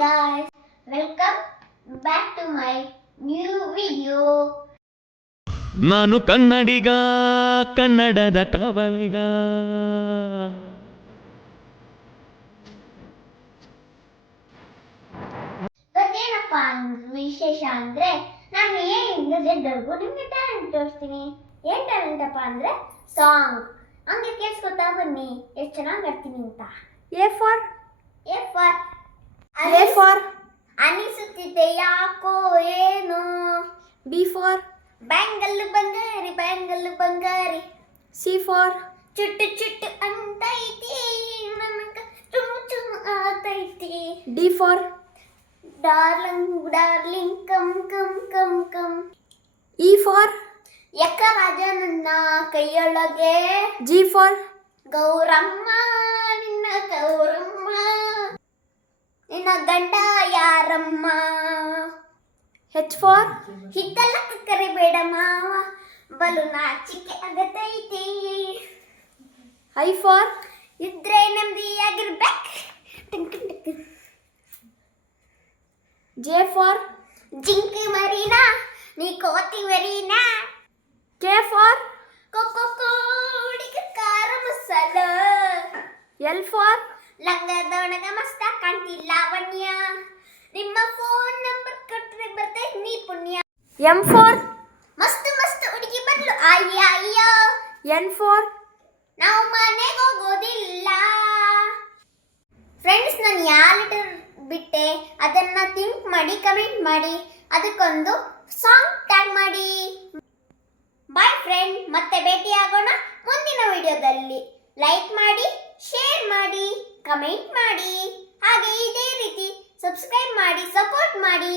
guys, welcome back to my new video. ನಾನು ಕನ್ನಡಿಗ ಕನ್ನಡದ ಕವಲಿಗ. ಇವತ್ತೇನಪ್ಪ ವಿಶೇಷ ಅಂದ್ರೆ ನಾನು ಏನಿಂದ ಜಡ್ಡರ್ಗು ನಿಮ್ಗೆ ಟ್ಯಾಲೆಂಟ್ ತೋರಿಸ್ತೀನಿ. ಏನ್ ಟ್ಯಾಲೆಂಟ್ ಅಪ್ಪ ಅಂದ್ರೆ ಸಾಂಗ್. ಹಂಗೆ ಕೇಳಿಸ್ಕೊತಾ ಬನ್ನಿ ಎಷ್ಟು ಚೆನ್ನಾಗಿ ಆಡ್ತೀನಿ ಅಂತ. ಎ ಫಾರ್ ಅನಿಸುತ್ತಿದೆ ಯಾಕೋ ಏನು. B for ಬ್ಯಾಂಗಲ್ಲು ಬಂಗಾರಿ. C for ಚುಟ್ಟು ಚುಟ್ಟು ಅಂತೈತಿ ನನಗ ಚುಮ್ ಚುಮ್ ಆತೈತಿ. D for darling come come come come. E for ಯಕರಾಜನನ್ನ ಕೈಯೊಳಗೆ. G for ಗೌರಮ್ಮ ನಿನ್ನ ಗೌರಮ್ಮ, ನಿನ್ನ ಗಂಡ ಯಾರಮ್ಮ. H for ಹಿತ್ತಲ ಕರಿಬೇಡ ಮಾವ, ಬಲು ನಾಚಿಕೆ ಆಗತೈತಿ. I for ಇದ್ರೆ ನೆಮ್ಮದಿಯಾಗಿರ್ಬೇಕು. J for ಜಿಂಕಿ ಮರಿನಾ ನೀ ಕೋತಿ ಮರಿನಾ. K for ಕೊಕ್ಕೊ ಕೋಡಿಗ ಖಾರ ಮಸಾಲ. L for ಲಂಗದೊಳಗ ಮಸ್ತ ಕಾಣ್ತಿಲ್ಲ ಲಾವಣ್ಯ, ನಿಮ್ಮ ಫೋನ್ ನಂಬರ್ ಕೊಟ್ರೆ ಬರ್ತೈತಿ ನೀ ಪುಣ್ಯ. M for ಮಸ್ತ್ ಮಸ್ತ್ ಹುಡುಗಿ ಬಂದ್ಲು ಅಯ್ಯ ಅಯ್ಯ, N for ನಾವು ಮನೆಗೆ ಹೋಗೋದಿಲ್ಲ. ಫ್ರೆಂಡ್ಸ್, ನಾನು ಯಾವ ಲೆಟರ್ ಬಿಟ್ಟೆ ಅದನ್ನ ಥಿಂಕ್ ಮಾಡಿ ಕಮೆಂಟ್ ಮಾಡಿ, ಅದಕ್ಕೊಂದು ಸಾಂಗ್ ಟ್ಯಾಗ್ ಮಾಡಿ. ಬಾಯ್ ಫ್ರೆಂಡ್, ಮತ್ತೆ ಭೇಟಿ ಆಗೋಣ ಮುಂದಿನ ವಿಡಿಯೋದಲ್ಲಿ. ಲೈಕ್ ಮಾಡಿ, ಶೇರ್ ಮಾಡಿ, ಕಮೆಂಟ್ ಮಾಡಿ, ಹಾಗೆ ಇದೇ ರೀತಿ ಸಬ್ಸ್ಕ್ರೈಬ್ ಮಾಡಿ, ಸಪೋರ್ಟ್ ಮಾಡಿ.